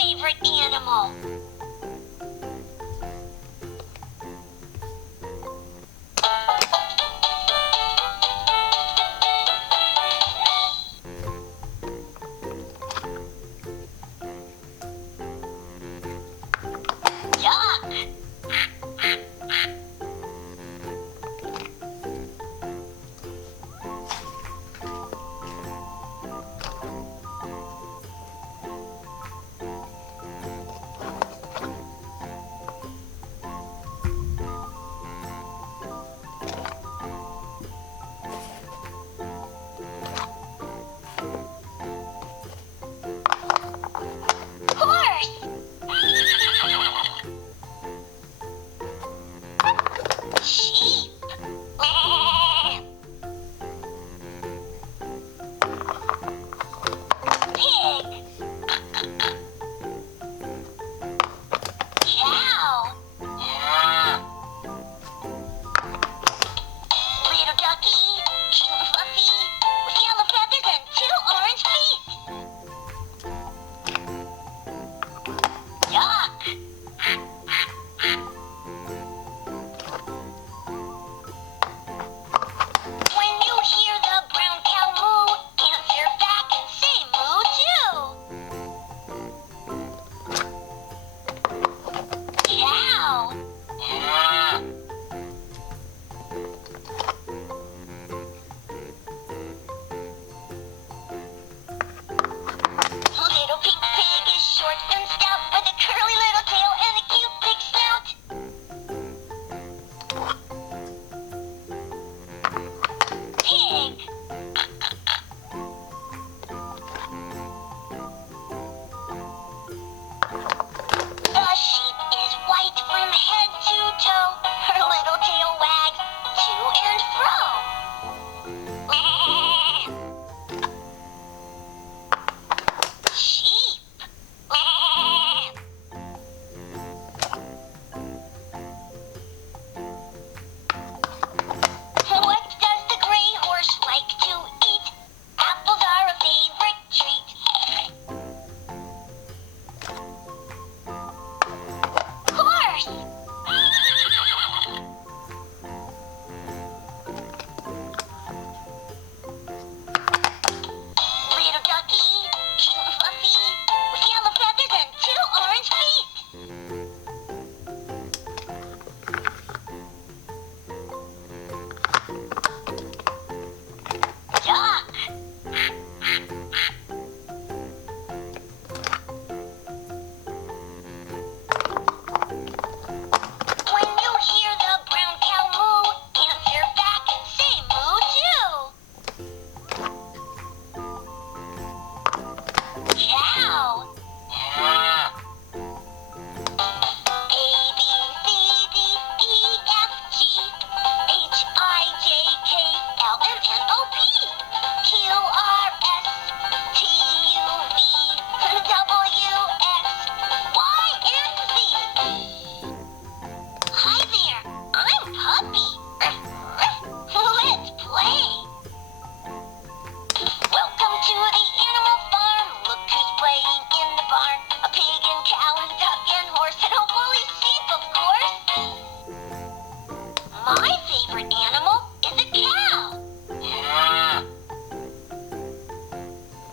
favorite animal? Duck. Horse. Sheep. Pig. Cow. Little ducky, cute and fluffy, with yellow feathers and 2 orange feet. Duck. When you hear the brown cow moo, answer back and say moo too. Cow. Little pink pig is short and stout with a curly little tail and a cute big snout. Pig. The sheep is white from head to toe. Her little tail wags to and fro. Sheep. What does the gray horse like to eat? Apples are a favorite treat. Horse. Little ducky, cute and fluffy, with yellow feathers and 2 orange feet. Duck. When you hear the brown cow moo, answer back and say moo too. Cow. A, B, C, D, E, F, G, H, I, J, K, L, M, N, O, P, Q, R, S, T, U, V, W, X, Y, and Z. Hi there, I'm Puppy. Let's play. Welcome to the animal farm. Look who's playing in the barn. A pig and cow and duck and horse and hopefully sheep, of course. My favorite animal is a cow.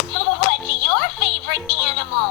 What's your favorite animal?